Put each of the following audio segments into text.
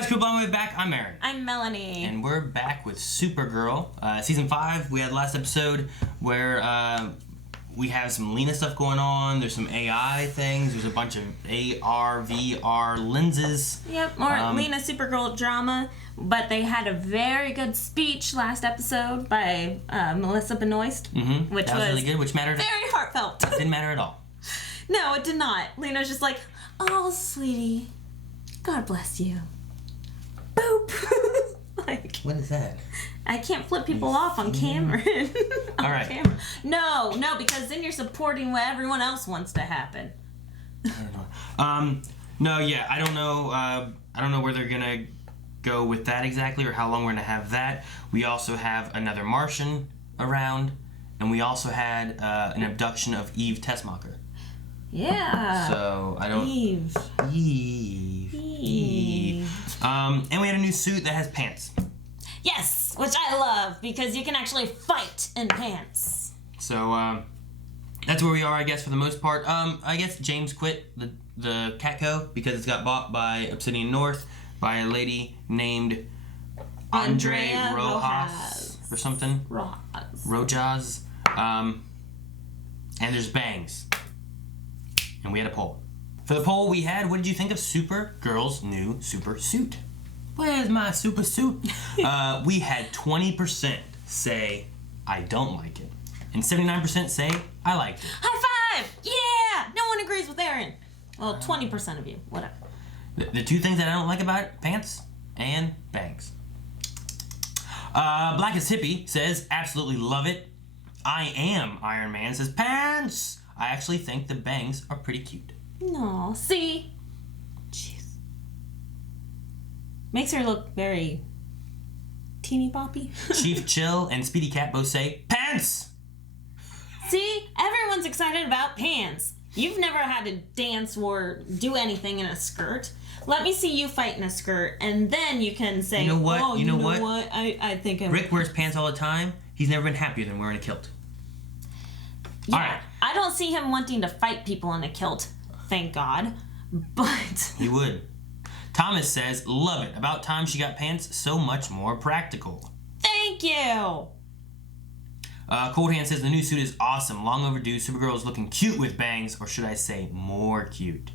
guys, Cool Blind Way back. I'm Aaron. I'm Melanie. And we're back with Supergirl. Season 5, we had last episode where we have some Lena stuff going on. There's some AI things. There's a bunch of AR, VR lenses. Yep, more Lena Supergirl drama. But they had a very good speech last episode by Melissa Benoist. Which that was really good, which mattered. Very heartfelt. Didn't matter at all. No, it did not. Lena's just like, oh, sweetie, God bless you. Boop. Like, what is that? I can't flip people off on camera. All right. Camera. No, because then you're supporting what everyone else wants to happen. I don't know. No, yeah, I don't know. I don't know where they're gonna go with that exactly, or how long we're gonna have that. We also have another Martian around, and we also had an abduction of Eve Tessmacher. Yeah. So I don't. Eve. And we had a new suit that has pants. Yes, which I love because you can actually fight in pants. So that's where we are, I guess, for the most part. I guess James quit the Catco because it's got bought by Obsidian North by a lady named Andrea Rojas or something. Rojas. And there's bangs. And we had a poll. For the poll we had, what did you think of Supergirl's new super suit? Where's my super suit? We had 20% say, I don't like it. And 79% say, I liked it. High five! Yeah! No one agrees with Aaron. Well, 20% of you. Whatever. The two things that I don't like about it, pants and bangs. Blackest Hippie says, absolutely love it. I am Iron Man says, pants! I actually think the bangs are pretty cute. No, see? Jeez. Makes her look very teeny boppy. Chief Chill and Speedy Cat both say, pants! See? Everyone's excited about pants. You've never had to dance or do anything in a skirt. Let me see you fight in a skirt, and then you can say, you know what? Oh, you know what? I think I'm... Rick wears pants all the time. He's never been happier than wearing a kilt. Yeah, all right. I don't see him wanting to fight people in a kilt, thank God, but... He would. Thomas says, love it. About time she got pants, so much more practical. Thank you! Cold Hand says, the new suit is awesome. Long overdue. Supergirl is looking cute with bangs, or should I say more cute?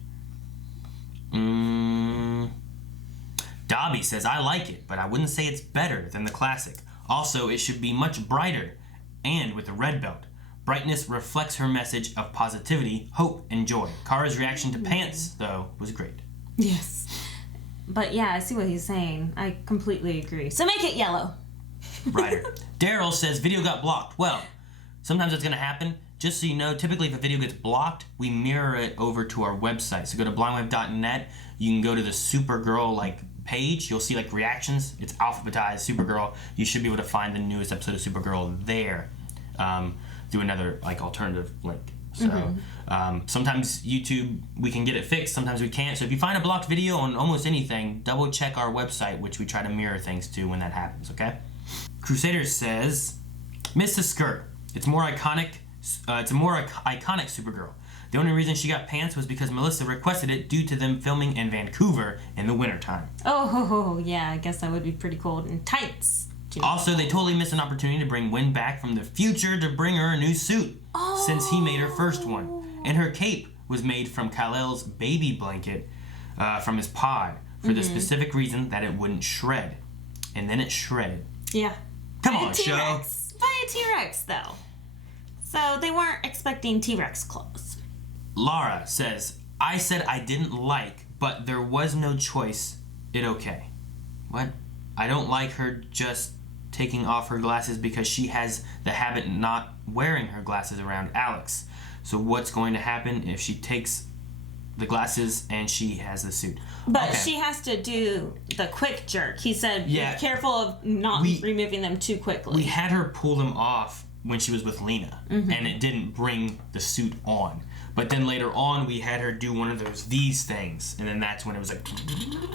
Dobby says, I like it, but I wouldn't say it's better than the classic. Also, it should be much brighter, and with a red belt. Brightness reflects her message of positivity, hope, and joy. Kara's reaction to pants, though, was great. Yes. But yeah, I see what he's saying. I completely agree. So make it yellow. Brighter. Daryl says, video got blocked. Well, sometimes that's going to happen. Just so you know, typically if a video gets blocked, we mirror it over to our website. So go to blindwave.net. You can go to the Supergirl page. You'll see reactions. It's alphabetized Supergirl. You should be able to find the newest episode of Supergirl there. Through another alternative link. So sometimes YouTube, we can get it fixed, sometimes we can't. So if you find a blocked video on almost anything, double check our website, which we try to mirror things to when that happens, okay? Crusader says, miss the skirt. It's more iconic. It's a more iconic Supergirl. The only reason she got pants was because Melissa requested it due to them filming in Vancouver in the wintertime. Oh, yeah, I guess that would be pretty cold. And tights. Also, they totally missed an opportunity to bring Wynn back from the future to bring her a new suit, since he made her first one. And her cape was made from Kal-El's baby blanket from his pod for the specific reason that it wouldn't shred. And then it shredded. Yeah. Come on, show. By a T-Rex, though. So they weren't expecting T-Rex claws. Lara says, I said I didn't like, but there was no choice. It okay. What? I don't like her just taking off her glasses because she has the habit not wearing her glasses around Alex. So what's going to happen if she takes the glasses and she has the suit? But she has to do the quick jerk. He said, be careful of not removing them too quickly. We had her pull them off when she was with Lena, and it didn't bring the suit on. But then later on, we had her do one of these things, and then that's when it was like...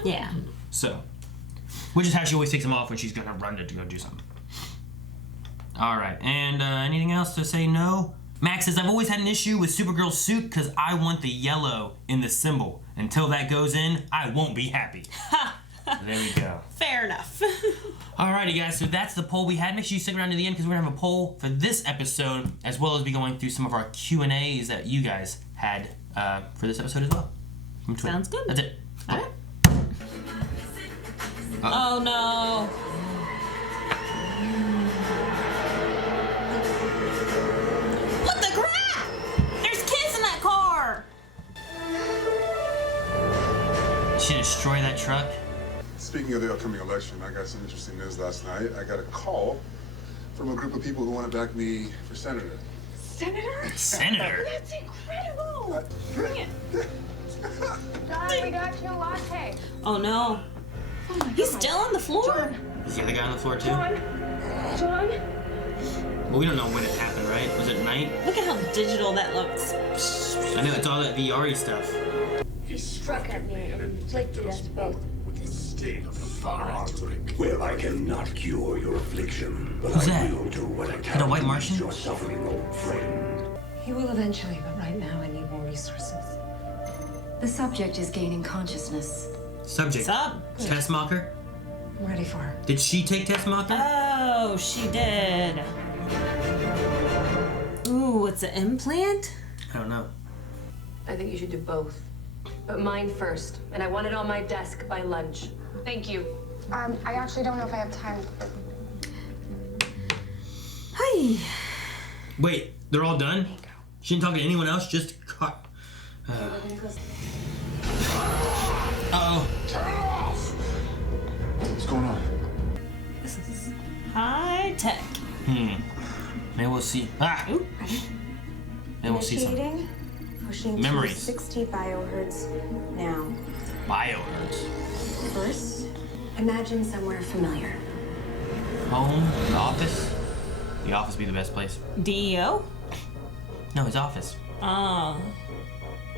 Yeah. So... which is how she always takes them off when she's going to run to go do something. Alright, and anything else to say no? Max says, I've always had an issue with Supergirl's suit because I want the yellow in the symbol. Until that goes in, I won't be happy. Ha! There we go. Fair enough. Alrighty, guys, so that's the poll we had. Make sure you stick around to the end because we're going to have a poll for this episode as well as be going through some of our Q&As that you guys had for this episode as well. From Twitter. Sounds good. That's it. Alright. Oh no. What the crap? There's kids in that car. She destroyed that truck. Speaking of the upcoming election, I got some interesting news last night. I got a call from a group of people who want to back me for senator. Senator? Senator? That's incredible! Bring it! John, we got you a latte. Oh no. Oh my He's God. still on the floor. Is the other guy on the floor too? John? Well, we don't know when it happened, right? Was it night? Look at how digital that looks. I know, it's all that VR stuff. He struck at me and inflicted us both with the sting of the far Well, I cannot cure your affliction, but Who's I that? will do what I That can a white to Martian? ease your suffering, old friend. He will eventually, but right now I need more resources. The subject is gaining consciousness. Subject. What's up? Tessmacher? I'm ready for her. Did she take Tessmacher? Oh, she did. Ooh, it's an implant? I don't know. I think you should do both. But mine first. And I want it on my desk by lunch. Thank you. I actually don't know if I have time. Hi. Wait, they're all done? She didn't talk to anyone else, just... Uh-oh. Turn it off! What's going on? This is high tech. Maybe we'll see. Ah! Ooh. Maybe we'll see some Initiating, pushing memories. 60 biohertz now. Biohertz. First, imagine somewhere familiar. Home, the office. The office would be the best place. DEO? No, his office. Oh.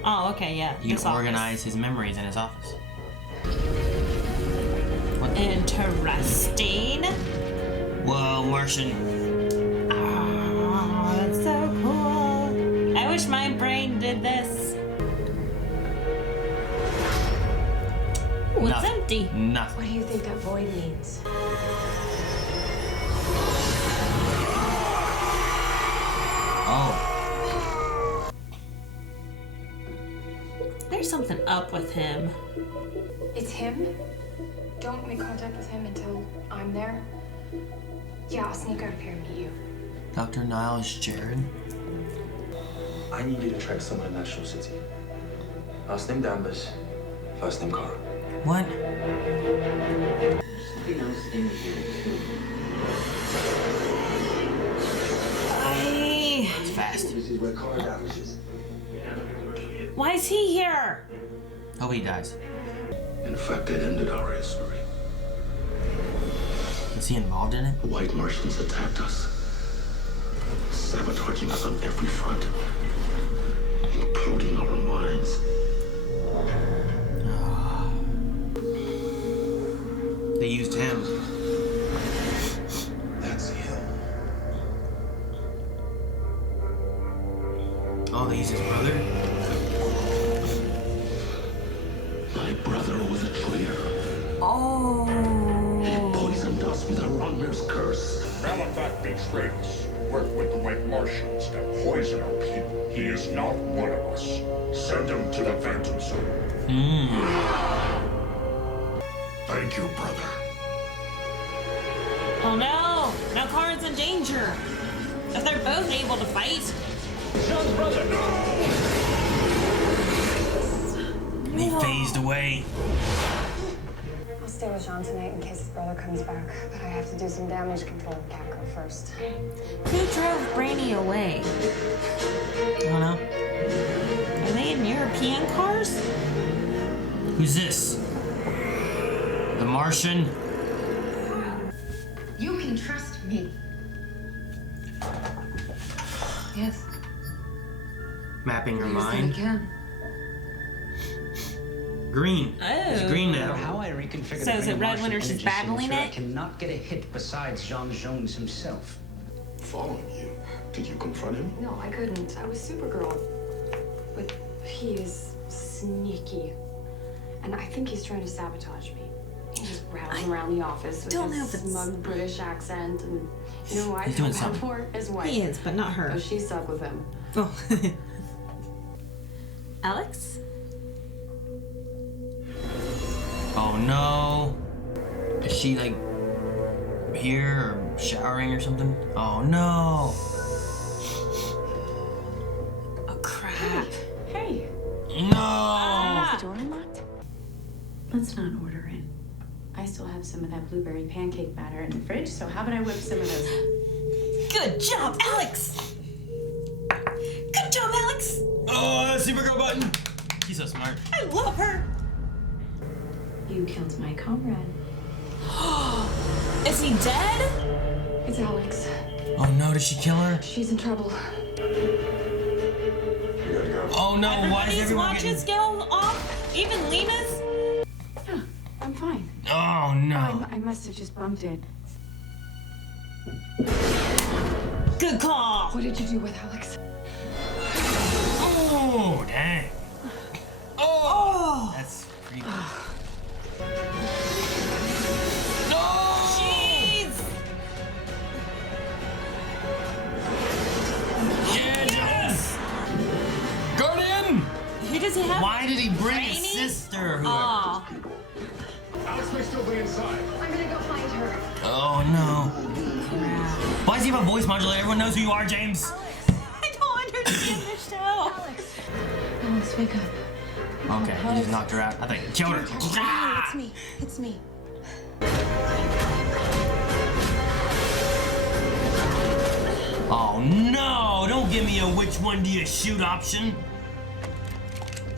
Oh, okay, yeah. You this can office. organize his memories in his office. What? Interesting. Whoa, Martian. Oh, that's so cool. I wish my brain did this. Ooh, it's Nothing. empty. Nothing. What do you think that void means? Oh. There's something up with him. It's him? Don't make contact with him until I'm there. Yeah, I'll sneak out of here and meet you. Dr. Niles Jared. I need you to track someone in National City. Last name Danvers, first name Cara. What? Something else in here too. It's fast. This is where Cara Danvers is. Why is he here? Hope he dies. In fact, it ended our history. Is he involved in it? The white Martians attacked us, sabotaging us on every front, including our minds. They used him. That's him. Oh, they used his brother? My brother was a traitor. Oh. He poisoned us with Arrowverse curse. Malabat betrayed us. Work with the white Martians that poison our people. He is not one of us. Send him to the Phantom Zone. Thank you, brother. Oh no! Now Kara's in danger. If they're both able to fight. John's brother, no! And he phased away. I'll stay with Jean tonight in case his brother comes back, but I have to do some damage control with Catco first. Who drove Brainy away? I don't know. Are they in European cars? Who's this? The Martian? You can trust me. Yes. Mapping your Yes, I mind? can. Green. Oh. It's green now. How I reconfigure So the is it green red when Martian she's energy battling signature, it? I cannot get a hit besides Jean Jones himself. Following you. Did you confront him? No, I couldn't. I was Supergirl. But he is sneaky. And I think he's trying to sabotage me. He just rattles around the office with his smug British accent, and you know who I He's feel doing bad something. for? His wife. He is, but not her. Oh, she stuck with him. Oh. Alex? Oh no. Is she like here or showering or something? Oh no. Oh crap. Hey. No. Is the door unlocked? Let's not order in. I still have some of that blueberry pancake batter in the fridge, so how about I whip some of those? Good job, Alex! Good job, Alex! Oh, Supergirl button. She's so smart. I love her! You killed my comrade. Is he dead? It's Alex. Oh no, did she kill her? She's in trouble. Oh no, why is Everybody's everyone watches getting... go off? Even Lena's? Yeah, I'm fine. Oh no. I must have just bumped it. Good call! What did you do with Alex? Oh, dang. Oh! That's creepy. No! Jeez! Yeah, yes! Guardian! He doesn't have... Why did he bring his Rainy? sister? Who Aw. Alex may still be inside. I'm gonna go find her. Oh no. Why does he have a voice modulator? Everyone knows who you are, James. I don't understand this show. Alex, wake up. Okay, he just knocked her out. I think he killed her. Ah! It's me. It's me. Oh no! Don't give me a which one do you shoot option.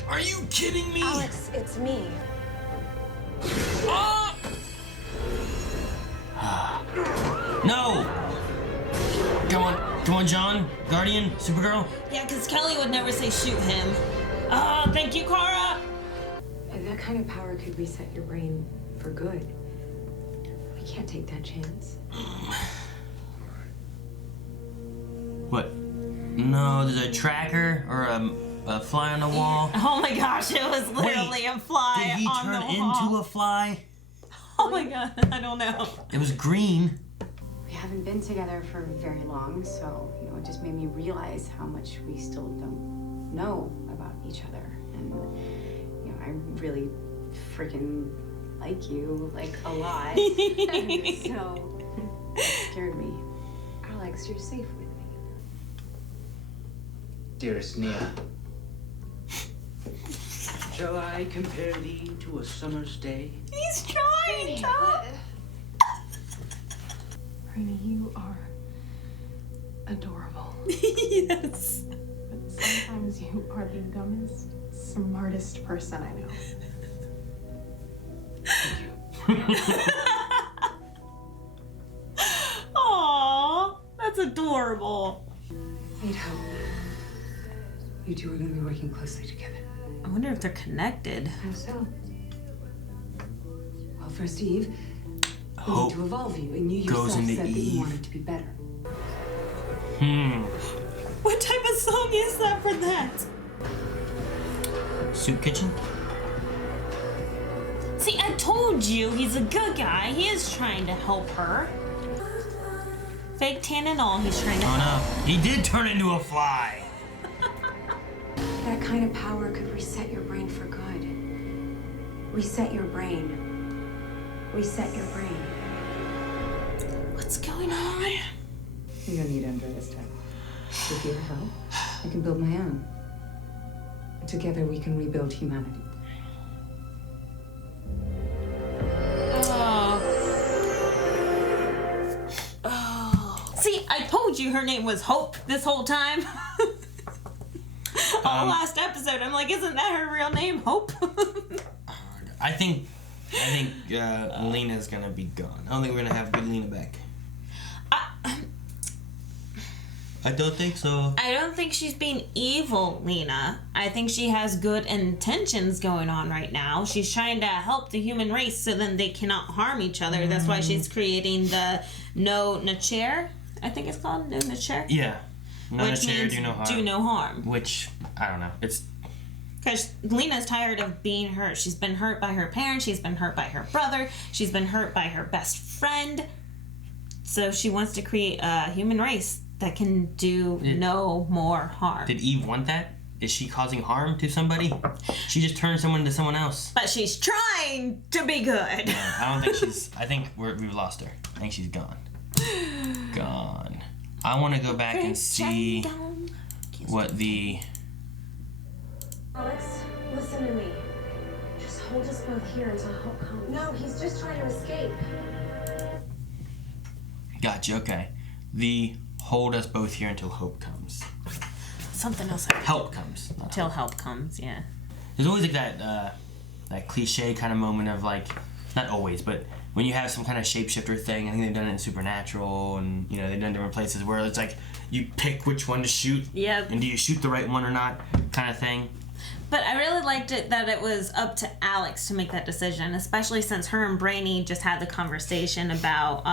Are you kidding me? Alex, it's me. Ah! No! Come on, John. Guardian, Supergirl. Yeah, because Kelly would never say shoot him. Oh, thank you, Kara! That kind of power could reset your brain for good. We can't take that chance. What? No, there's a tracker or a fly on the wall. Oh my gosh, it was literally a fly Did he on turn the wall. into a fly? Oh my god, I don't know. It was green. We haven't been together for very long, so, it just made me realize how much we still don't know about each other. And, I really freaking like you, a lot. So, it scared me. Alex, you're safe with me. Dearest Nia, shall I compare thee to a summer's day? He's trying to. Rainy, you are adorable. Yes. But sometimes you are the dumbest, smartest person I know. Aww, that's adorable. I'd hope you two are going to be working closely together. I wonder if they're connected. How so? Well, first, Eve, we Hope need to evolve you, and you goes yourself into said that you Eve. wanted to be better. What type of song is that for that? Soup kitchen? See, I told you he's a good guy. He is trying to help her. Fake tan and all, he's trying to Oh help. no. He did turn into a fly. That kind of power could reset your brain for good. Reset your brain. Reset your brain. What's going on? You don't need Andrea's time. With your help, I can build my own. Together we can rebuild humanity. Oh. See, I told you her name was Hope this whole time. Last episode, I'm like, isn't that her real name, Hope? I think Lena's gonna be gone. I don't think we're gonna have good Lena back. I don't think so. I don't think she's being evil, Lena. I think she has good intentions going on right now. She's trying to help the human race so then they cannot harm each other. That's why she's creating the No Nature, I think it's called No Nature. Yeah. No Which chair, means do no harm. do no harm. Which, I don't know. It's Because Lena's tired of being hurt. She's been hurt by her parents. She's been hurt by her brother. She's been hurt by her best friend. So she wants to create a human race that can do no more harm. Did Eve want that? Is she causing harm to somebody? She just turned someone into someone else. But she's trying to be good. Yeah, I don't think she's... I think we've lost her. I think she's gone. Gone. I want to go back and see what the... Alex, listen to me. Just hold us both here until help comes. No, he's just trying to escape. Gotcha, okay. The hold us both here until hope comes. Something else. Help comes. Until help comes, yeah. There's always like that cliche kind of moment of like, not always, but when you have some kind of shapeshifter thing. I think they've done it in Supernatural, and you know they've done different places where it's like you pick which one to shoot. Yep. And do you shoot the right one or not, kind of thing. But I really liked it that it was up to Alex to make that decision, especially since her and Brainy just had the conversation about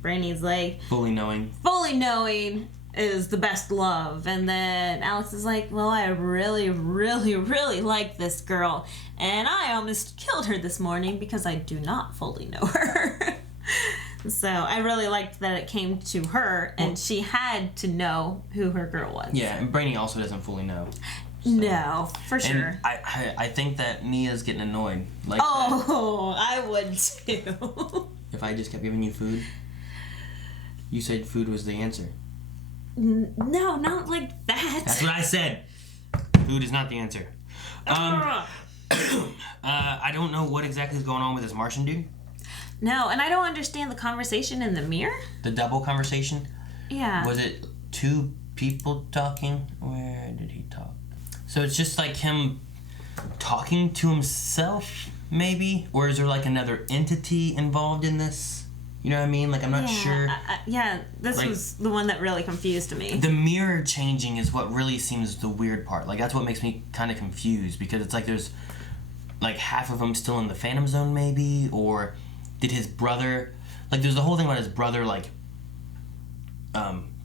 Brainy's like Fully knowing is the best love, and then Alex is like, well, I really, really, really like this girl, and I almost killed her this morning because I do not fully know her. So I really liked that it came to her, and she had to know who her girl was. Yeah, and Brainy also doesn't fully know. So. No, for sure. And I think that Mia's getting annoyed. Like I would too. If I just kept giving you food, you said food was the answer. No, not like that. That's what I said. Food is not the answer. I don't know what exactly is going on with this Martian dude. No, and I don't understand the conversation in the mirror. The double conversation? Yeah. Was it two people talking? Where did he talk? So it's just like him talking to himself, maybe? Or is there like another entity involved in this? You know what I mean? Like, I'm not sure. This like, was the one that really confused me. The mirror changing is what really seems the weird part. Like, that's what makes me kind of confused, because it's like there's like half of them still in the Phantom Zone, maybe? Or did his brother... Like, there's the whole thing about his brother, like,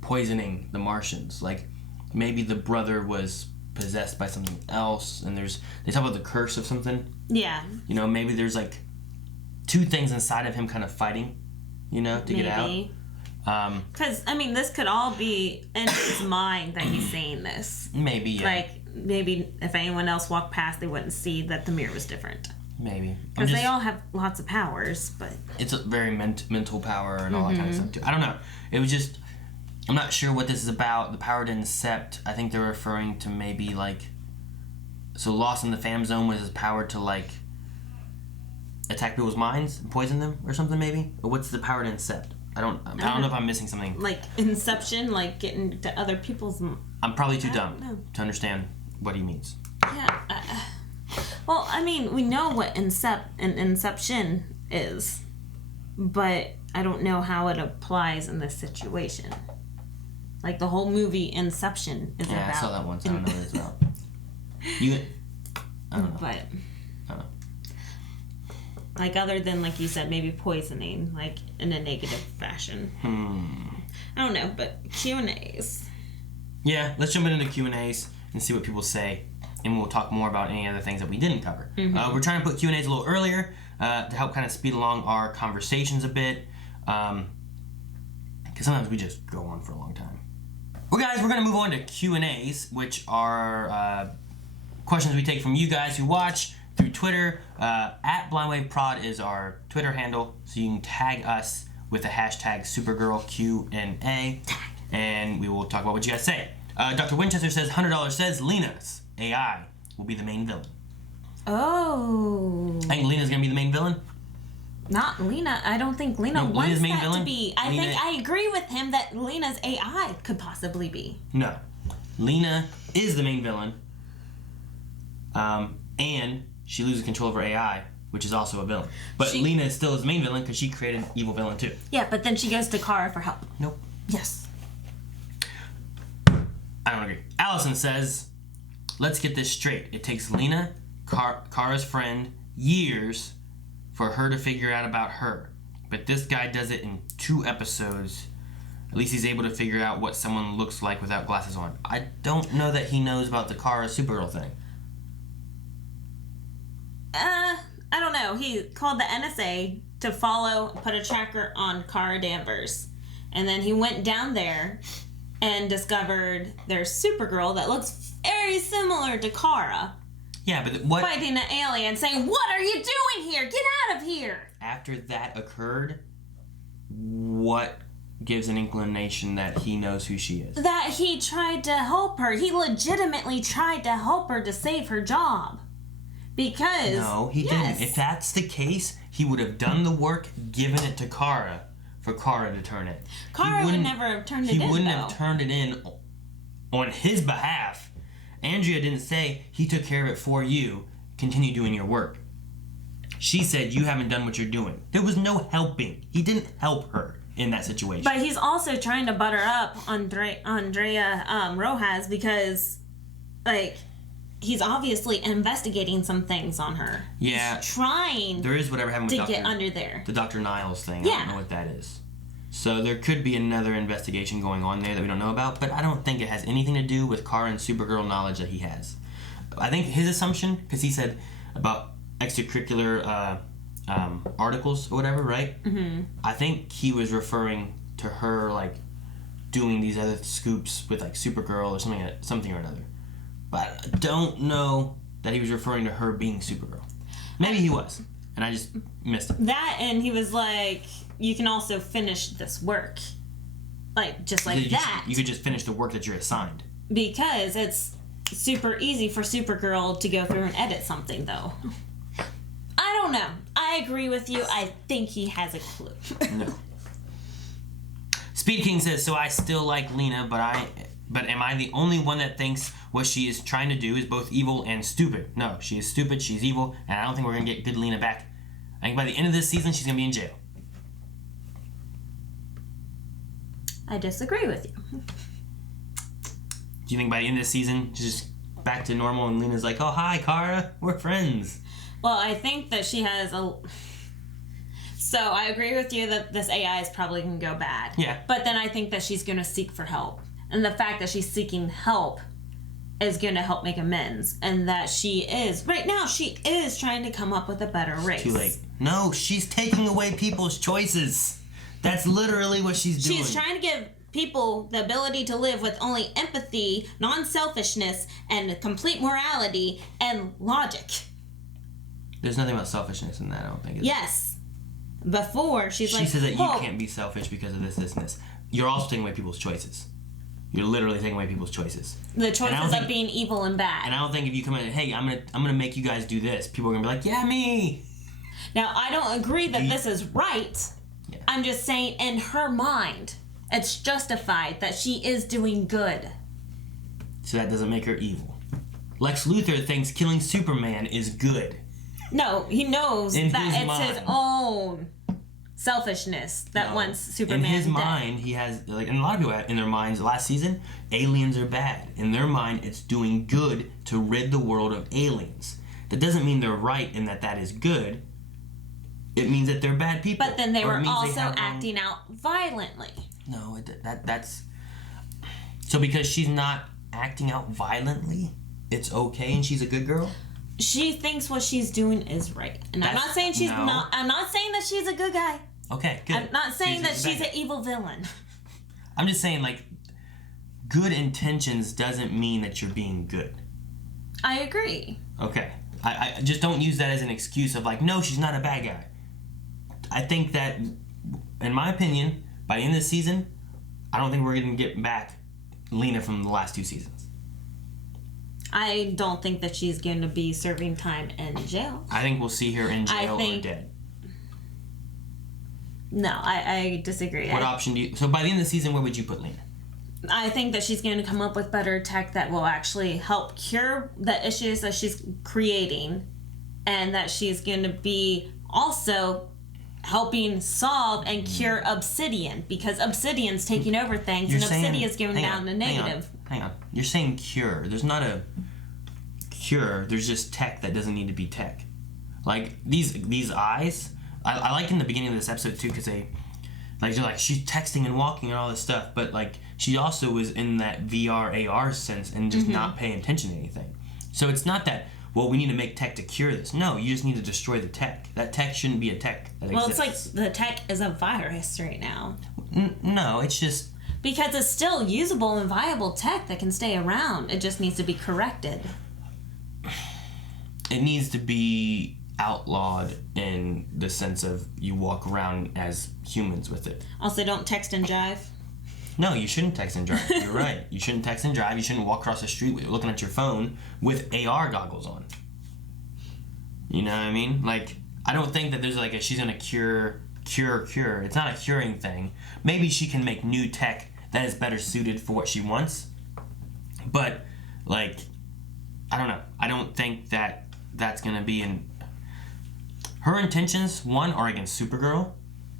poisoning the Martians. Like, maybe the brother was possessed by something else, and they talk about the curse of something. Yeah. You know, maybe there's like two things inside of him kind of fighting, you know, to get out. Because, I mean, this could all be in his mind that he's saying this. Maybe, yeah. Like, maybe if anyone else walked past, they wouldn't see that the mirror was different. Maybe. Because they all have lots of powers, but... It's a very mental power and all that kind of stuff, too. I don't know. It was just... I'm not sure what this is about. The power to incept, I think they're referring to maybe, like... So Lost in the Phantom Zone was his power to, like... attack people's minds and poison them or something, maybe? Or what's the power to incept? I don't know if I'm missing something. Like inception, like getting to other people's... I'm probably too dumb to understand what he means. Yeah. Well, I mean, we know what inception is, but I don't know how it applies in this situation. Like the whole movie Inception is about... Yeah, I saw that once. I don't know what it's about. I don't know. But... I don't know. Like, other than, like you said, maybe poisoning, like, in a negative fashion. I don't know, but Q&As. Yeah, let's jump into the Q&As and see what people say, and we'll talk more about any other things that we didn't cover. We're trying to put Q&As a little earlier to help kind of speed along our conversations a bit, because sometimes we just go on for a long time. Well, guys, we're going to move on to Q&As, which are questions we take from you guys who watch through Twitter. At BlindWaveProd is our Twitter handle, so you can tag us with the hashtag Supergirl Q&A, and we will talk about what you guys say. Dr. Winchester says, $100 says Lena's AI will be the main villain. Oh. I think Lena's going to be the main villain. Not Lena. I don't think Lena wants main that villain? to be. I think I agree with him that Lena's AI could possibly be. No. Lena is the main villain, and she loses control of her AI, which is also a villain. But Lena is still his main villain because she created an evil villain too. Yeah, but then she goes to Kara for help. Nope. Yes. I don't agree. Allison says, let's get this straight. It takes Lena, Kara's friend, years for her to figure out about her. But this guy does it in 2 episodes. At least he's able to figure out what someone looks like without glasses on. I don't know that he knows about the Kara Supergirl thing. I don't know. He called the NSA to put a tracker on Kara Danvers. And then he went down there and discovered there's Supergirl that looks very similar to Kara. Yeah, but what... Fighting an alien saying, "What are you doing here? Get out of here!" After that occurred, what gives an inclination that he knows who she is? That he tried to help her. He legitimately tried to help her to save her job. Because... No, he didn't. If that's the case, he would have done the work, given it to Kara, for Kara to turn it. Kara would never have turned it in, He wouldn't have turned it in on his behalf. Andrea didn't say, he took care of it for you, continue doing your work. She said, you haven't done what you're doing. There was no helping. He didn't help her in that situation. But he's also trying to butter up Andrea Rojas because, like, he's obviously investigating some things on her. Yeah. He's trying there is whatever happened with to get under there. The Dr. Niles thing. Yeah. I don't know what that is. So there could be another investigation going on there that we don't know about, but I don't think it has anything to do with Kara and Supergirl knowledge that he has. I think his assumption, because he said about extracurricular articles or whatever, right? Mm-hmm. I think he was referring to her, like, doing these other scoops with, like, Supergirl or something or another. But I don't know that he was referring to her being Supergirl. Maybe he was, and I just missed it. That, and he was like, you can also finish this work. Like, just like that. You could just finish the work that you're assigned. Because it's super easy for Supergirl to go through and edit something, though. I don't know. I agree with you. I think he has a clue. No. Speed King says, so I still like Lena, but am I the only one that thinks what she is trying to do is both evil and stupid? No, she is stupid, she's evil, and I don't think we're going to get good Lena back. I think by the end of this season, she's going to be in jail. I disagree with you. Do you think by the end of the season, she's just back to normal and Lena's like, oh, hi, Kara, we're friends? Well, I think that she has a... So I agree with you that this AI is probably going to go bad. Yeah. But then I think that she's going to seek for help. And the fact that she's seeking help is going to help make amends. And that she is... Right now, she is trying to come up with a better race. Too late. No, she's taking away people's choices. That's literally what she's doing. She's trying to give people the ability to live with only empathy, non-selfishness, and complete morality and logic. There's nothing about selfishness in that, I don't think. Yes. Before, she says that you can't be selfish because of this and this. You're also taking away people's choices. You're literally taking away people's choices. The choices of being evil and bad. And I don't think if you come in, hey, I'm gonna make you guys do this, people are gonna be like, yeah, me. Now, I don't agree that this is right. Yeah. I'm just saying, in her mind, it's justified that she is doing good. So that doesn't make her evil. Lex Luthor thinks killing Superman is good. No, he knows that it's his own selfishness that wants Superman in his dead. mind, he has, like, and a lot of people have in their minds, last season, aliens are bad. In their mind, it's doing good to rid the world of aliens. That doesn't mean they're right and that is good. It means that they're bad people. But then they were also acting out violently. No, that's... So because she's not acting out violently, it's okay and she's a good girl? She thinks what she's doing is right. And I'm not saying she's not... I'm not saying that she's a good guy. Okay, good. I'm not saying that she's an evil villain. I'm just saying, like, good intentions doesn't mean that you're being good. I agree. Okay. I just don't use that as an excuse of, like, no, she's not a bad guy. I think that, in my opinion, by the end of the season, I don't think we're going to get back Lena from the last 2 seasons. I don't think that she's going to be serving time in jail. I think we'll see her in jail or dead. No, I disagree. What option do you... So by the end of the season, where would you put Lena? I think that she's going to come up with better tech that will actually help cure the issues that she's creating, and that she's going to be also helping solve and cure Obsidian, because Obsidian's taking over things and Obsidian's going down the negative. Hang on. You're saying cure. There's not a cure. There's just tech that doesn't need to be tech. Like, these eyes... I like in the beginning of this episode, too, because they're like, she's texting and walking and all this stuff, but, like, she also was in that VR, AR sense and just not paying attention to anything. So it's not that well, we need to make tech to cure this. No, you just need to destroy the tech. That tech shouldn't be a tech that exists. Well, it's like the tech is a virus right now. No, it's just... Because it's still usable and viable tech that can stay around. It just needs to be corrected. It needs to be outlawed in the sense of you walk around as humans with it. Also, don't text and jive. No, you shouldn't text and drive. You're right. You shouldn't text and drive. You shouldn't walk across the street looking at your phone with AR goggles on. You know what I mean? Like, I don't think that there's like a she's gonna cure. It's not a curing thing. Maybe she can make new tech that is better suited for what she wants. But, like, I don't know. I don't think that that's gonna be in... Her intentions, one, are against Supergirl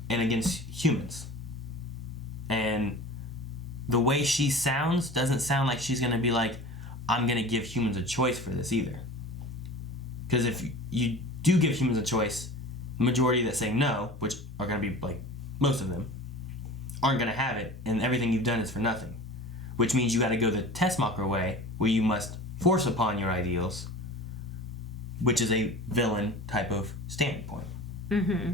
and against humans. And the way she sounds doesn't sound like she's gonna be like, I'm gonna give humans a choice for this either. Because if you do give humans a choice, the majority that say no, which are gonna be like most of them, aren't gonna have it, and everything you've done is for nothing. Which means you gotta go the Tessmacher way, where you must force upon your ideals, which is a villain type of standpoint. Mm-hmm.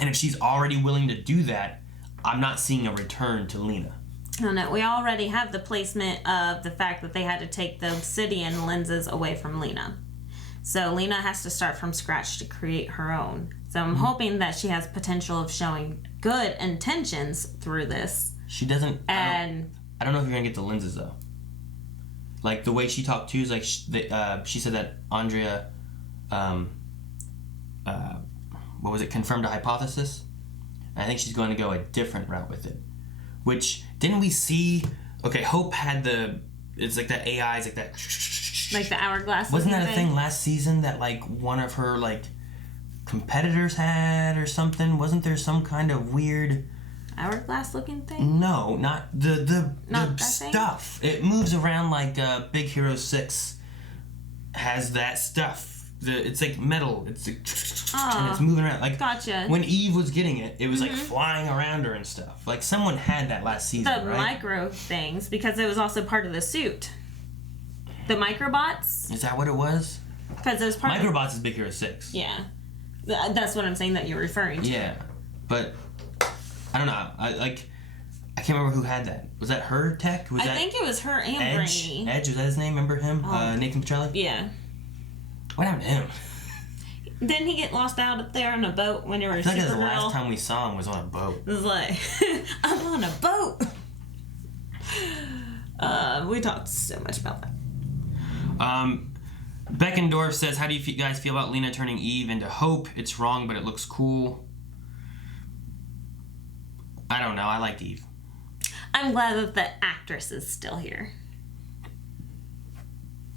And if she's already willing to do that, I'm not seeing a return to Lena. No, no, we already have the placement of the fact that they had to take the obsidian lenses away from Lena. So Lena has to start from scratch to create her own. So I'm hoping that she has potential of showing good intentions through this. She doesn't... And... I don't know if you're going to get the lenses, though. Like, the way she talked to is like... she said that Andrea... what was it? Confirmed a hypothesis? And I think she's going to go a different route with it. Which, didn't we see... Okay, Hope had the... It's like that AI, it's like that... Like the hourglass. Wasn't that a thing last season that, like, one of her, like, competitors had or something? Wasn't there some kind of weird... Hourglass looking thing? No, not the not stuff. It moves around like Big Hero 6 has that stuff. It's like metal. It's like, and it's moving around. Like, gotcha. When Eve was getting it, it was like flying around her and stuff. Like someone had that last season, the right? micro things, because it was also part of the suit. The microbots. Is that what it was? Because it was part Microbots is Big Hero 6. Yeah. That's what I'm saying that you're referring to. Yeah. But I don't know. I can't remember who had that. Was that her tech? I think it was her and Brainy. Edge, was that his name? Remember him? Nathan Petrelli? Yeah. What happened to him? Didn't he get lost out up there on a boat when you were I feel like Supergirl? the last time we saw him was on a boat. It was like, I'm on a boat. We talked so much about that. Beckendorf says, how do you guys feel about Lena turning Eve into Hope? It's wrong, but it looks cool. I don't know. I liked Eve. I'm glad that the actress is still here.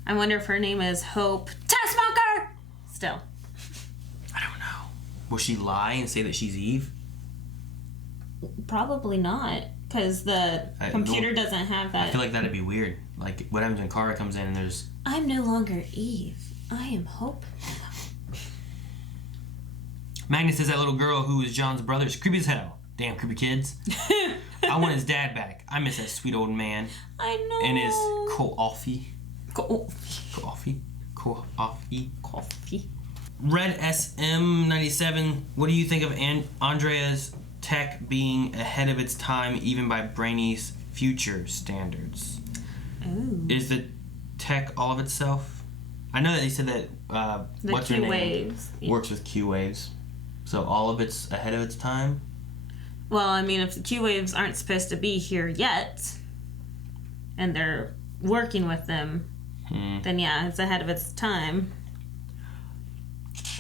I wonder if her name is Hope Tessmacher. Still. I don't know. Will she lie and say that she's Eve? Probably not, because the computer doesn't have that. I feel like that'd be weird. Like, what happens when Kara comes in and there's... I'm no longer Eve. I am Hope. Magnus says that little girl who is John's brother is creepy as hell. Damn creepy kids. I want his dad back. I miss that sweet old man. I know. And his coffee. Coffee. Red SM97, what do you think of Andrea's tech being ahead of its time even by Brainy's future standards? Ooh. Is the tech all of itself? I know that they said that what's her name Q-Waves works with Q-Waves. So all of it's ahead of its time? Well, I mean, if the Q-Waves aren't supposed to be here yet, and they're working with them, then yeah, it's ahead of its time.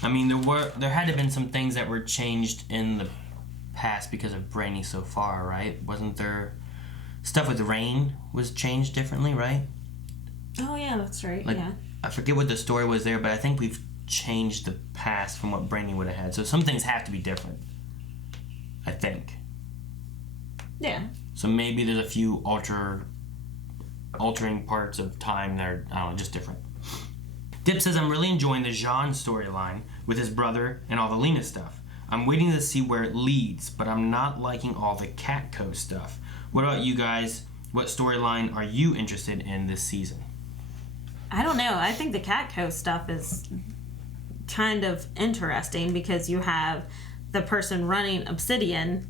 I mean, there had to have been some things that were changed in the past because of Brainy so far, right? Wasn't there stuff with Rain was changed differently, right? Oh yeah, that's right. Like, yeah. I forget what the story was there, but I think we've changed the past from what Brainy would have had. So some things have to be different, I think. Yeah. So maybe there's a few altering parts of time that are, I don't know, just different. Dip says, I'm really enjoying the Jean storyline with his brother and all the Lena stuff. I'm waiting to see where it leads, but I'm not liking all the Catco stuff. What about you guys? What storyline are you interested in this season? I don't know. I think the Catco stuff is kind of interesting because you have the person running Obsidian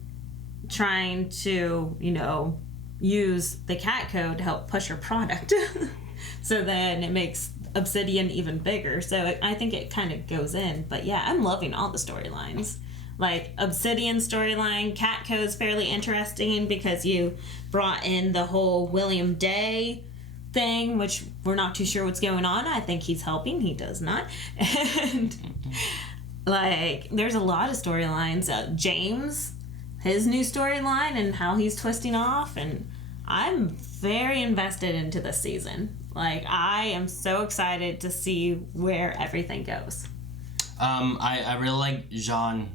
trying to, use the Catco to help push her product. So then it makes Obsidian even bigger. So I think it kind of goes in. But yeah, I'm loving all the storylines. Like Obsidian storyline, Catco is fairly interesting because you brought in the whole William Day thing, which we're not too sure what's going on. I think he's helping. He does not. And like, there's a lot of storylines. James, his new storyline and how he's twisting off, and I'm very invested into this season. Like, I am so excited to see where everything goes. I really like Jean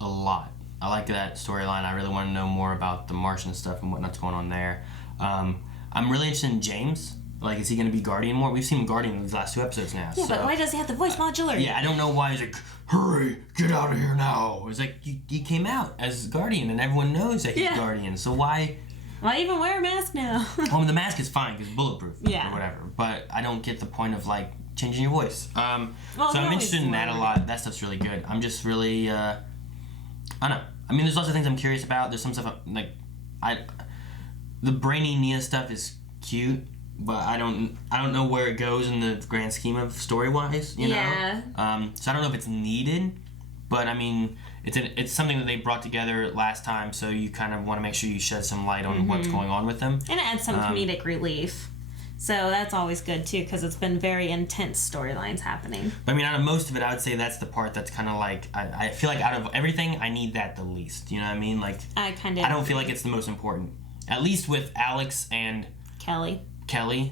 a lot. I like that storyline. I really want to know more about the Martian stuff and what's going on there. I'm really interested in James. Like, is he going to be Guardian more? We've seen him Guardian in these last 2 episodes now. Yeah, but why does he have the voice modularity? Yeah, I don't know why he's like, hurry, get out of here now. It's like, he came out as Guardian, and everyone knows that he's Guardian. So why even wear a mask now? Well, the mask is fine because it's bulletproof or whatever. But I don't get the point of, like, changing your voice. So I'm interested in that a lot. That stuff's really good. I'm just really, I don't know. I mean, there's lots of things I'm curious about. There's some stuff, the brainy Nia stuff is cute. But I don't know where it goes in the grand scheme of story-wise, you know? So I don't know if it's needed, but I mean, it's something that they brought together last time, so you kind of want to make sure you shed some light on what's going on with them. And it adds some comedic relief. So that's always good, too, because it's been very intense storylines happening. I mean, out of most of it, I would say that's the part that's kind of like, I feel like out of everything, I need that the least, you know what I mean? Like, I don't feel like it's the most important. At least with Alex and Kelly,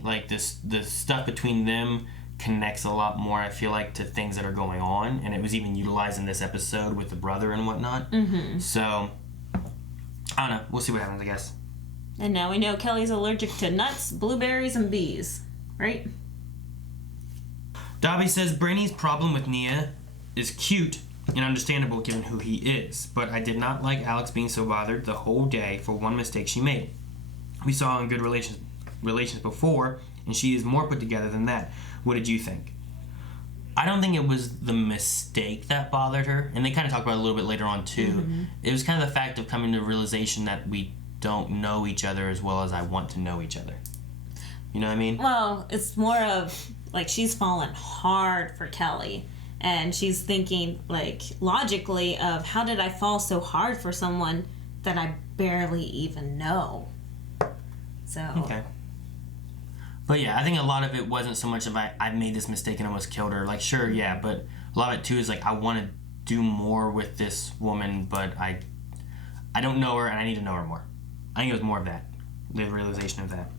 like the stuff between them connects a lot more, I feel like, to things that are going on, and it was even utilized in this episode with the brother and whatnot. So I don't know, we'll see what happens, I guess. And now we know Kelly's allergic to nuts, blueberries, and bees, right? Dobby says Brainy's problem with Nia is cute and understandable given who he is, but I did not like Alex being so bothered the whole day for one mistake she made. We saw in good relations before, and she is more put together than that. What did you think? I don't think it was the mistake that bothered her, and they kind of talk about it a little bit later on too. It was kind of the fact of coming to the realization that we don't know each other as well as I want to know each other. You know what I mean? Well, it's more of, like, she's fallen hard for Kelly, and she's thinking, like, logically of, how did I fall so hard for someone that I barely even know? So... Okay. But yeah, I think a lot of it wasn't so much of I made this mistake and almost killed her. Like, sure, yeah, but a lot of it too is like, I want to do more with this woman, but I don't know her and I need to know her more. I think it was more of that, the realization of that.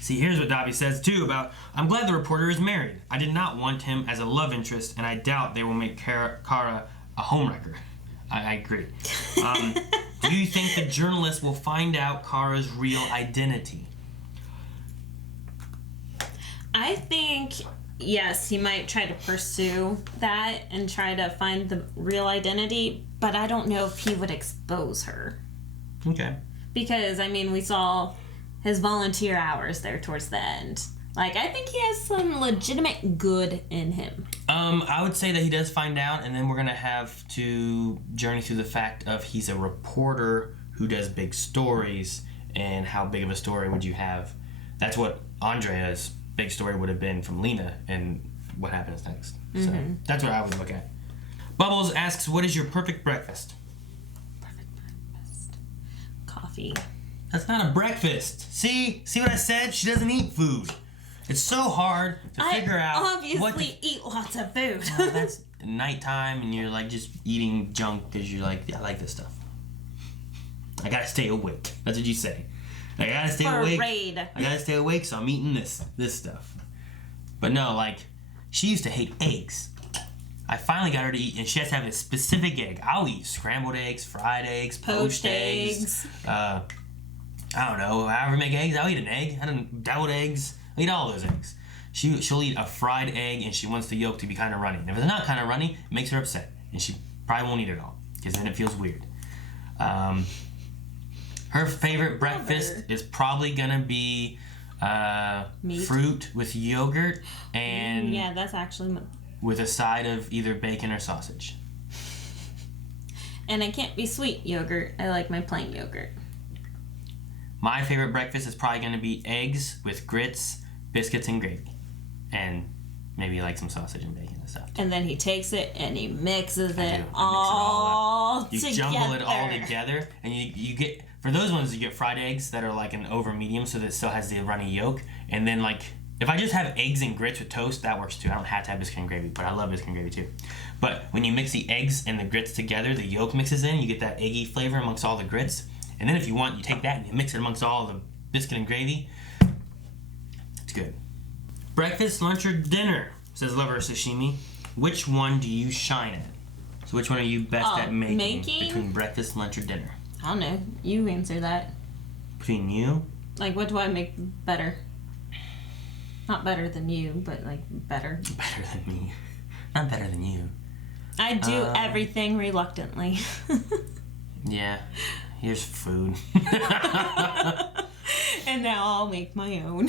See, here's what Dobby says too about, I'm glad the reporter is married. I did not want him as a love interest, and I doubt they will make Kara a homewrecker. I agree. Do you think the journalist will find out Kara's real identity? I think, yes, he might try to pursue that and try to find the real identity, but I don't know if he would expose her. Okay. Because, I mean, we saw his volunteer hours there towards the end. Like, I think he has some legitimate good in him. I would say that he does find out, and then we're going to have to journey through the fact of he's a reporter who does big stories, and how big of a story would you have? That's what Andrea's big story would have been from Lena and what happens next. So that's what I would look at. Bubbles asks, what is your perfect breakfast? Perfect breakfast. Coffee. That's not a breakfast. See what I said? She doesn't eat food. It's so hard to figure out. I obviously eat lots of food. Well, that's nighttime and you're like just eating junk because you're like, yeah, I like this stuff. I gotta stay awake. That's what you say. I gotta stay awake. I gotta stay awake, so I'm eating this stuff. But no, like, she used to hate eggs. I finally got her to eat, and she has to have a specific egg. I'll eat scrambled eggs, fried eggs, poached eggs. I don't know, however make eggs, I'll eat an egg. Deviled eggs, I'll eat all those eggs. She'll eat a fried egg, and she wants the yolk to be kind of runny. And if it's not kind of runny, it makes her upset, and she probably won't eat it all, because then it feels weird. Her favorite breakfast is probably gonna be Meat. fruit with yogurt, and yeah, that's actually... with a side of either bacon or sausage. And it can't be sweet yogurt. I like my plain yogurt. My favorite breakfast is probably going to be eggs with grits, biscuits, and gravy. And maybe like some sausage and bacon and stuff. And then he takes it and he mixes it all together. You jumble it all together, and you get, for those ones, you get fried eggs that are like an over medium, so that it still has the runny yolk. And then like, if I just have eggs and grits with toast, that works too. I don't have to have biscuit and gravy, but I love biscuit and gravy too. But when you mix the eggs and the grits together, the yolk mixes in, you get that eggy flavor amongst all the grits. And then if you want, you take that and you mix it amongst all the biscuit and gravy. It's good. Breakfast, lunch, or dinner, says Lover Sashimi. Which one do you shine at? So which one are you best at making between breakfast, lunch, or dinner? I don't know. You answer that. Between you? Like, what do I make better? Not better than you, but like better. Better than me. Not better than you. I do everything reluctantly. Yeah. Here's food. And now I'll make my own.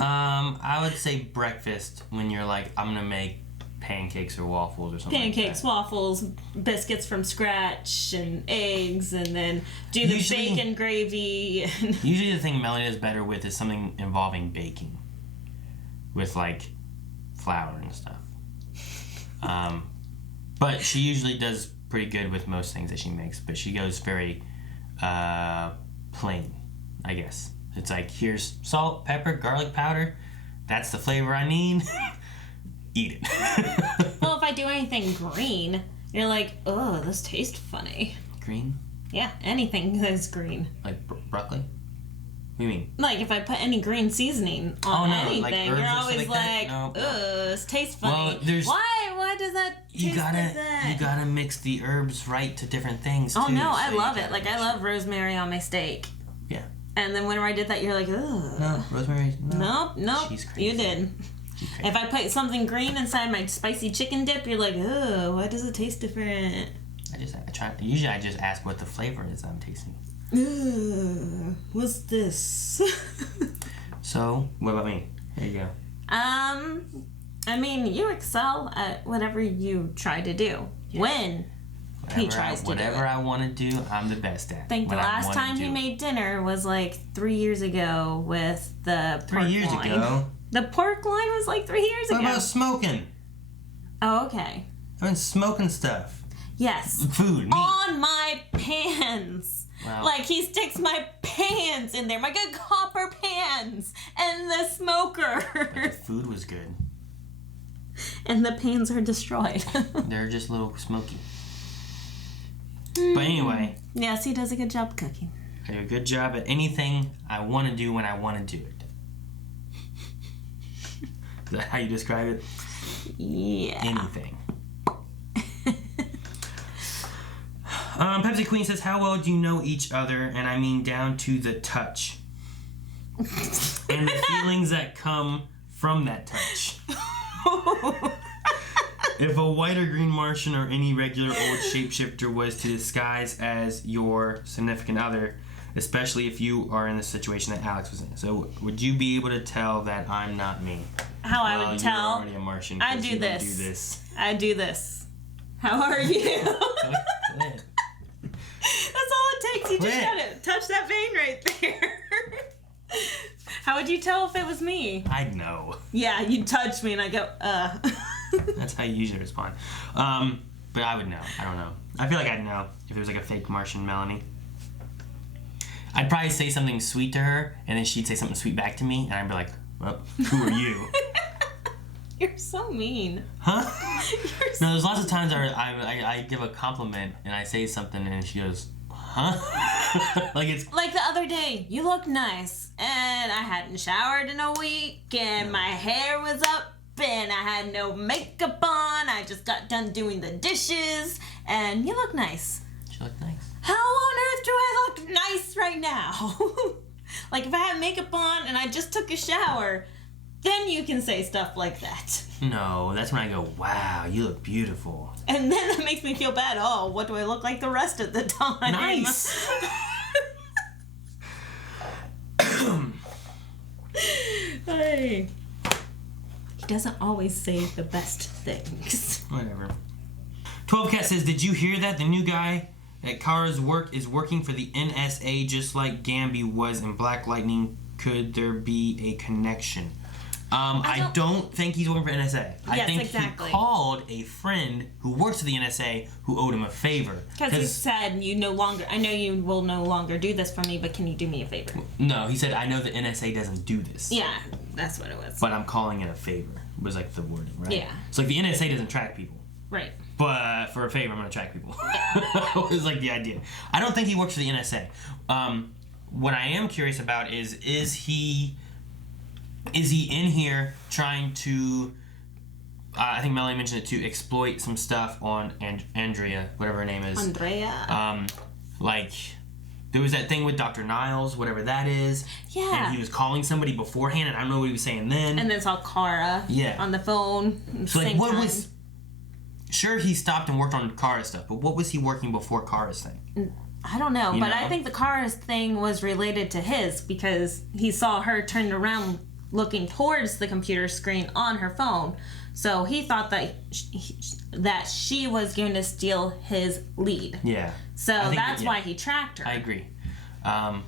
I would say breakfast when you're like, I'm gonna make pancakes or waffles or something. Pancakes, waffles, biscuits from scratch, and eggs, and then do the bacon gravy. Usually the thing Melanie is better with is something involving baking. With like flour and stuff. But she usually does pretty good with most things that she makes, but she goes very plain, I guess. It's like, here's salt, pepper, garlic powder. That's the flavor I need. Eat it. Well, if I do anything green, you're like, oh, this tastes funny. Green? Yeah, anything that's green. Like broccoli? What do you mean? Like, if I put any green seasoning on anything, like you're always like, no. this tastes funny. Well, Why does that taste like that? You gotta mix the herbs right to different things, too. Oh, no, I love it. Like, I love rosemary on my steak. Yeah. And then whenever I did that, you're like, ugh. No, rosemary, no. Nope. She's crazy. You did. If I put something green inside my spicy chicken dip, you're like, ugh, why does it taste different? Usually I just ask what the flavor is I'm tasting. What's this? So, what about me? Here you go. I mean, you excel at whatever you try to do. Yeah. When he tries to do it. Whatever I want to do, I'm the best at. I think the last time he made dinner was like 3 years ago with the pork 3 years loin. ago? The pork loin was like 3 years ago. What about smoking? Oh, okay. I've been smoking stuff. Yes. Food, meat. On my pans. Wow. Like, he sticks my pans in there. My good copper pans. And the smoker. But the food was good. And the pans are destroyed. They're just a little smoky. But anyway. Yes, he does a good job cooking. I do a good job at anything I want to do when I want to do it. Is that how you describe it? Yeah. Anything. Pepsi Queen says, how well do you know each other? And I mean down to the touch. And the feelings that come from that touch. If a white or green Martian or any regular old shapeshifter was to disguise as your significant other, especially if you are in the situation that Alex was in. So would you be able to tell that I'm not me? How I would tell? You're already a Martian. I do this. I do this. How are you? That's all it takes. You just gotta touch that vein right there. How would you tell if it was me? I'd know. Yeah, you'd touch me and I go, That's how you usually respond. But I would know. I don't know. I feel like I'd know if it was like a fake Martian Melanie. I'd probably say something sweet to her, and then she'd say something sweet back to me, and I'd be like, well, who are you? You're so mean. Huh? No, there's lots of times I give a compliment, and I say something, and she goes, huh? Like it's... Like the other day, you look nice, and I hadn't showered in a week, and my hair was up, and I had no makeup on. I just got done doing the dishes, and you look nice. She looked nice. How on earth do I look nice right now? Like if I had makeup on and I just took a shower, then you can say stuff like that. No, that's when I go, wow, you look beautiful. And then that makes me feel bad. Oh, what do I look like the rest of the time? Nice. Hey. He doesn't always say the best things. Whatever. 12 Cat says, did you hear that? The new guy at Kara's work is working for the NSA just like Gambi was in Black Lightning. Could there be a connection? I don't think he's working for NSA. I think exactly. He called a friend who works for the NSA who owed him a favor. Because he said, I know you will no longer do this for me, but can you do me a favor? No, he said, I know the NSA doesn't do this. Yeah, that's what it was. But I'm calling it a favor, was like the wording, right? Yeah. So like the NSA doesn't track people. Right. But for a favor, I'm going to track people. It was like the idea. I don't think he works for the NSA. What I am curious about is he in here trying to, I think Melanie mentioned it too, exploit some stuff on Andrea, whatever her name is. Andrea. Like, there was that thing with Dr. Niles, whatever that is. Yeah. And he was calling somebody beforehand, and I don't know what he was saying then. And then saw Kara on the phone. So, like, what was... Sure, he stopped and worked on Kara's stuff, but what was he working before Kara's thing? I don't know, but I think the Kara's thing was related to his because he saw her turned around looking towards the computer screen on her phone. So he thought that she was going to steal his lead. Yeah. So that's why he tracked her. I agree. I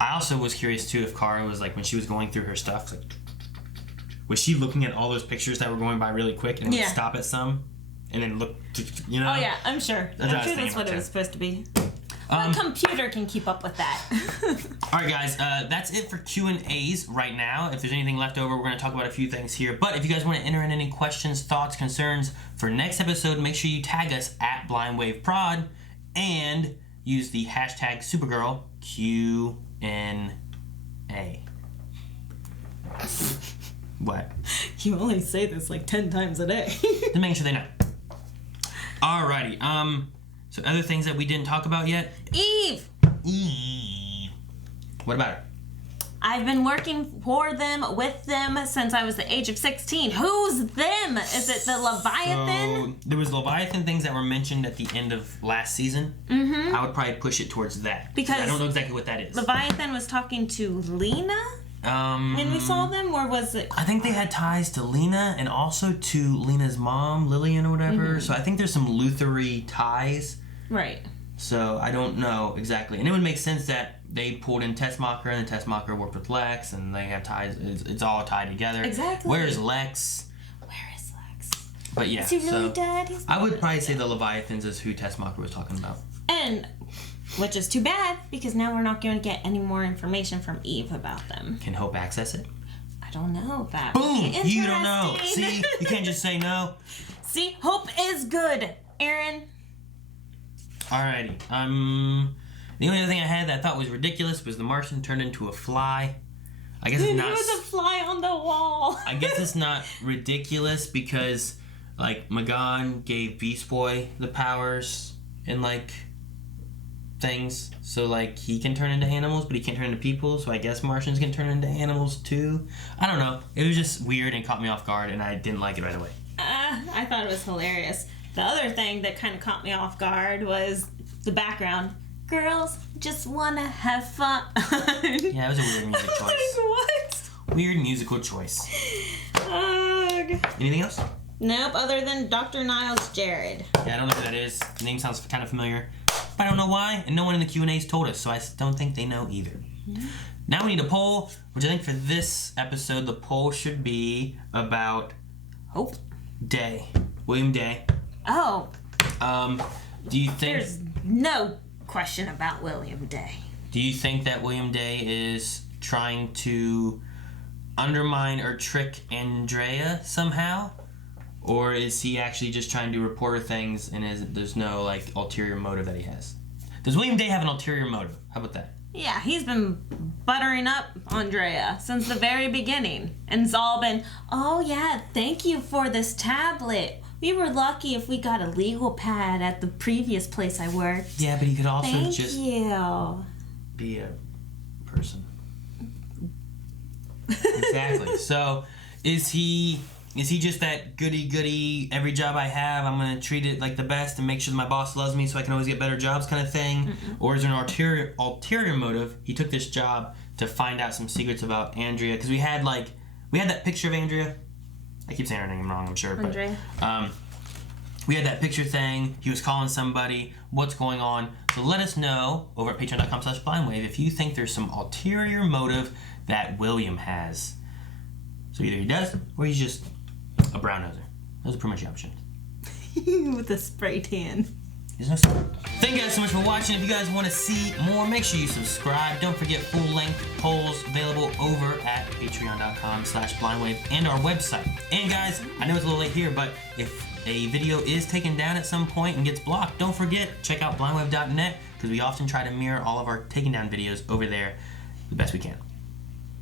also was curious too if Kara was like, when she was going through her stuff, like, was she looking at all those pictures that were going by really quick and would stop at some and then look, you know? Oh yeah, I'm sure. That's what it was supposed to be. What computer can keep up with that? All right, guys, that's it for Q&As right now. If there's anything left over, we're going to talk about a few things here. But if you guys want to enter in any questions, thoughts, concerns for next episode, make sure you tag us at BlindWaveProd and use the hashtag Supergirl Q&A. What? You only say this like 10 times a day. Just making sure they know. Alrighty, so other things that we didn't talk about yet? Eve! What about her? I've been working for them, with them, since I was the age of 16. Who's them? Is it the Leviathan? So, there was Leviathan things that were mentioned at the end of last season. Mm-hmm. I would probably push it towards that. Because I don't know exactly what that is. Leviathan was talking to Lena? When we saw them, or was it? I think they had ties to Lena and also to Lena's mom, Lillian or whatever. Mm-hmm. So I think there's some Luthery ties. Right. So I don't know exactly. And it would make sense that they pulled in Tessmacher and then Tessmacher worked with Lex and they have ties. It's all tied together. Exactly. Where is Lex? But yeah. Is he really dead? I would probably say the Leviathans is who Tessmacher was talking about. And... which is too bad, because now we're not going to get any more information from Eve about them. Can Hope access it? I don't know. That boom! You don't know. See? You can't just say no. See? Hope is good, Aaron. Alrighty. The only other thing I had that I thought was ridiculous was the Martian turned into a fly. I guess it's not... There was a fly on the wall. I guess it's not ridiculous because, like, Magan gave Beast Boy the powers and, like... things, so like he can turn into animals but he can't turn into people, so I guess Martians can turn into animals too. I don't know, it was just weird and caught me off guard and I didn't like it right away. I thought it was hilarious. The other thing that kind of caught me off guard was the background. Girls just wanna have fun. Yeah, it was a weird music choice. Like, what? Weird musical choice. Ugh. Anything else? Nope, other than Dr. Niles Jared. Yeah, I don't know who that is. The name sounds kind of familiar. I don't know why, and no one in the Q&A's told us, so I don't think they know either. Mm-hmm. Now we need a poll, which I think for this episode, the poll should be about Hope Day. William Day. Oh. Do you think... There's no question about William Day. Do you think that William Day is trying to undermine or trick Andrea somehow? Or is he actually just trying to report things and there's no, like, ulterior motive that he has? Does William Day have an ulterior motive? How about that? Yeah, he's been buttering up Andrea since the very beginning. And it's all been, oh yeah, thank you for this tablet. We were lucky if we got a legal pad at the previous place I worked. Yeah, but he could also Thank just you. Be a person. Exactly. So, is he just that goody, every job I have, I'm going to treat it like the best and make sure that my boss loves me so I can always get better jobs kind of thing? Mm-mm. Or is there an ulterior motive? He took this job to find out some secrets about Andrea, because we had that picture of Andrea. I keep saying her name wrong, I'm sure, but we had that picture thing. He was calling somebody. What's going on? So let us know over at patreon.com/blindwave if you think there's some ulterior motive that William has. So either he does, or he's just a brown noser. Those are pretty much the options. With a spray tan. There's no spray. Thank you guys so much for watching. If you guys want to see more, make sure you subscribe. Don't forget full-length polls available over at patreon.com/blindwave and our website. And guys, I know it's a little late here, but if a video is taken down at some point and gets blocked, don't forget, check out blindwave.net, because we often try to mirror all of our taken down videos over there the best we can.